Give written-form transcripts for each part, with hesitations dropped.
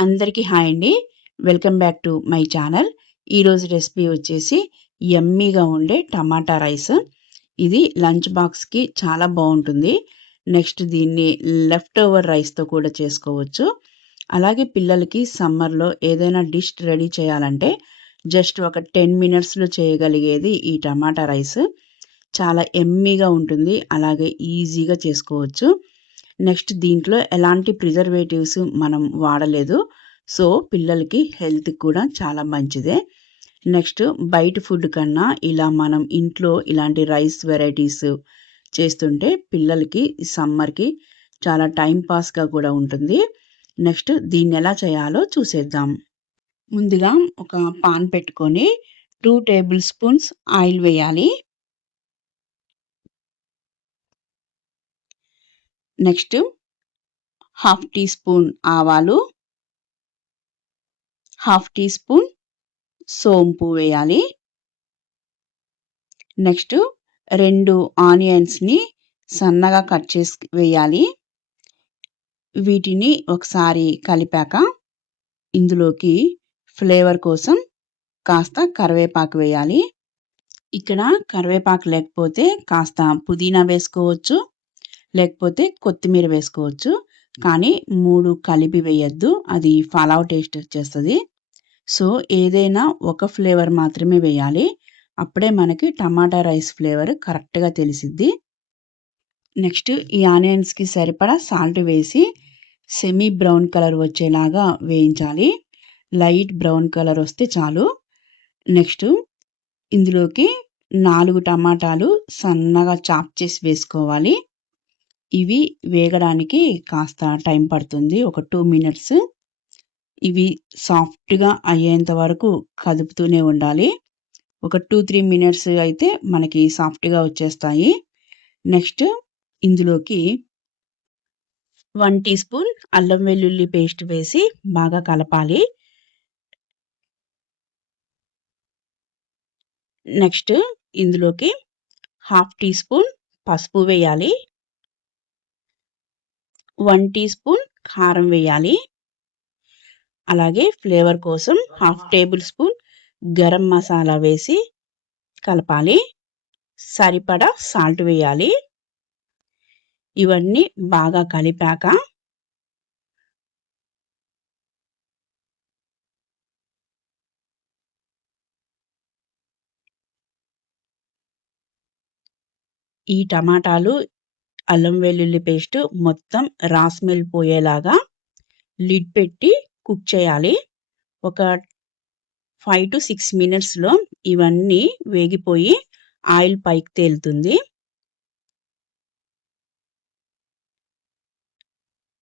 అందరికీ హాయ్ అండి. Welcome back to my channel. ఈరోజు రెసిపీ వచ్చేసి యమ్మీగా ఉండే టమాటా రైస్. ఇది లంచ్ బాక్స్‌కి చాలా బావుంటుంది. నెక్స్ట్ దీన్ని లెఫ్ట్ ఓవర్ రైస్‌తో కూడా చేసుకోవచ్చు. అలాగే పిల్లలకి సమ్మర్‌లో ఏదైనా డిష్ రెడీ చేయాలంటే జస్ట్ ఒక 10 మినిట్స్‌లో చేయగలిగేది ఈ టమాటా రైస్. చాలా యమ్మీగా ఉంటుంది. అలాగే ఈజీగా చేసుకోవచ్చు. నెక్స్ట్ దీంట్లో ఎలాంటి ప్రిజర్వేటివ్స్ మనం వాడలేదు. సో, పిల్లలకి హెల్త్‌కి కూడా చాలా మంచిదే. నెక్స్ట్ బయట ఫుడ్ కన్నా ఇలా మనం ఇంట్లో ఇలాంటి రైస్ వెరైటీస్ చేస్తుంటే పిల్లలకి సమ్మర్‌కి చాలా టైమ్ పాస్‌గా కూడా ఉంటుంది. నెక్స్ట్ దీన్నెలా చేయాలో చూసేద్దాం. ముందుగా ఒక పాన్ పెట్టుకొని 2 టేబుల్ స్పూన్స్ ఆయిల్ వేయాలి. నెక్స్ట్ హాఫ్ టీ స్పూన్ ఆవాలు, హాఫ్ టీ స్పూన్ సోంపు వేయాలి. నెక్స్ట్ 2 ఆనియన్స్‌ని సన్నగా కట్ చేసి వేయాలి. వీటిని ఒకసారి కలిపాక ఇందులోకి ఫ్లేవర్ కోసం కాస్త కరివేపాకు వేయాలి. ఇక్కడ కరివేపాకు లేకపోతే కాస్త పుదీనా వేసుకోవచ్చు. లేకపోతే కొత్తిమీర వేసుకోవచ్చు. కానీ 3 కలిపి వేయొద్దు. అది పలావ్ టేస్ట్ వచ్చేస్తది. సో, ఏదైనా ఒక ఫ్లేవర్ మాత్రమే వేయాలి. అప్పుడే మనకి టమాటా రైస్ ఫ్లేవర్ కరెక్ట్‌గా తెలిసిద్ది. నెక్స్ట్ ఈ ఆనియన్స్‌కి సరిపడా సాల్ట్ వేసి సెమీ బ్రౌన్ కలర్ వచ్చేలాగా వేయించాలి. లైట్ బ్రౌన్ కలర్ వస్తే చాలు. నెక్స్ట్ ఇందులోకి 4 టమాటాలు సన్నగా చాప్ చేసి వేసుకోవాలి. ఇవి వేగడానికి కాస్త టైం పడుతుంది. ఒక 2 మినిట్స్. ఇవి సాఫ్ట్‌గా అయ్యేంత వరకు కదుపుతూనే ఉండాలి. ఒక 2, 3 మినిట్స్ అయితే మనకి సాఫ్ట్‌గా వచ్చేస్తాయి. నెక్స్ట్ ఇందులోకి 1 టీ స్పూన్ అల్లం వెల్లుల్లి పేస్ట్ వేసి బాగా కలపాలి. నెక్స్ట్ ఇందులోకి హాఫ్ టీ స్పూన్ పసుపు వేయాలి. 1 టీ స్పూన్ కారం వేయాలి. అలాగే ఫ్లేవర్ కోసం half table spoon garam masala వేసి కలపాలి. సరిపడా సాల్ట్ వేయాలి. ఇవన్నీ బాగా కలిపాక ఈ టమాటాలు, అల్లం వెల్లుల్లి పేస్ట్ మొత్తం రా స్మెల్ పోయేలాగా లిడ్ పెట్టి కుక్ చేయాలి. ఒక 5-6 మినిట్స్‌లో ఇవన్నీ వేగిపోయి ఆయిల్ పైకి తేలుతుంది.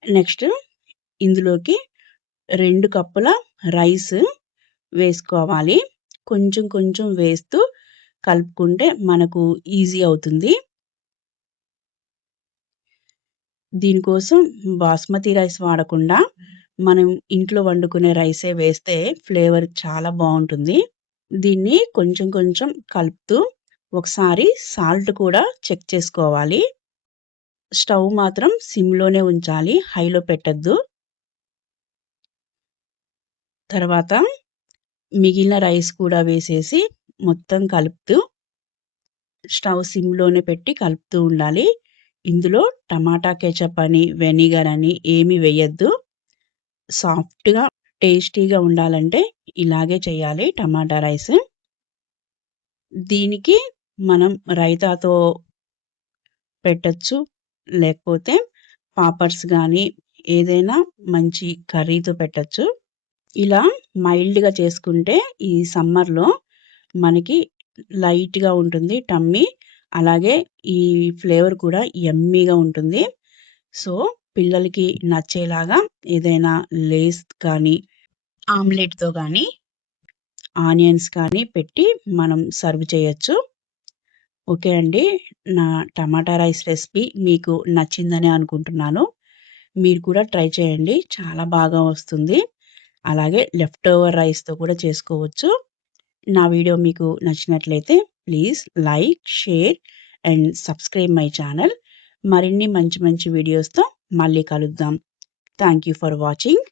నెక్స్ట్ ఇందులోకి 2 కప్పుల రైస్ వేసుకోవాలి. కొంచెం కొంచెం వేస్తూ కలుపుకుంటే మనకు ఈజీ అవుతుంది. దీనికోసం బాస్మతి రైస్ వాడకుండా మనం ఇంట్లో వండుకునే రైసే వేస్తే ఫ్లేవర్ చాలా బావుంటుంది. దీన్ని కొంచెం కొంచెం కలుపుతూ ఒకసారి సాల్ట్ కూడా చెక్ చేసుకోవాలి. స్టవ్ మాత్రం సిమ్‌లోనే ఉంచాలి. హైలో పెట్టొద్దు. తర్వాత మిగిలిన రైస్ కూడా వేసేసి మొత్తం కలుపుతూ స్టవ్ సిమ్‌లోనే పెట్టి కలుపుతూ ఉండాలి. ఇందులో టమాటా కెచప్ అని, వెనిగర్ అని ఏమి వేయొద్దు. సాఫ్ట్‌గా, టేస్టీగా ఉండాలంటే ఇలాగే చేయాలి టమాటా రైస్. దీనికి మనం రైతాతో పెట్టొచ్చు. లేకపోతే పాపడ్స్ గానీ, ఏదైనా మంచి కర్రీతో పెట్టొచ్చు. ఇలా మైల్డ్‌గా చేసుకుంటే ఈ సమ్మర్‌లో మనకి లైట్‌గా ఉంటుంది టమ్మీ. అలాగే ఈ ఫ్లేవర్ కూడా యమ్మీగా ఉంటుంది. సో, పిల్లలకి నచ్చేలాగా ఏదైనా లేస్ కానీ, ఆమ్లెట్‌తో గానీ, ఆనియన్స్ కానీ పెట్టి మనం సర్వ్ చేయొచ్చు. ఓకే అండి. నా టమాటా రైస్ రెసిపీ మీకు నచ్చిందని అనుకుంటున్నాను. మీరు కూడా ట్రై చేయండి. చాలా బాగా వస్తుంది. అలాగే లెఫ్ట్ ఓవర్ రైస్‌తో కూడా చేసుకోవచ్చు. నా వీడియో మీకు నచ్చినట్లయితే please like, share and subscribe my channel. మరిన్ని మంచి మంచి వీడియోస్‌తో మళ్ళీ కలుద్దాం. Thank you for watching.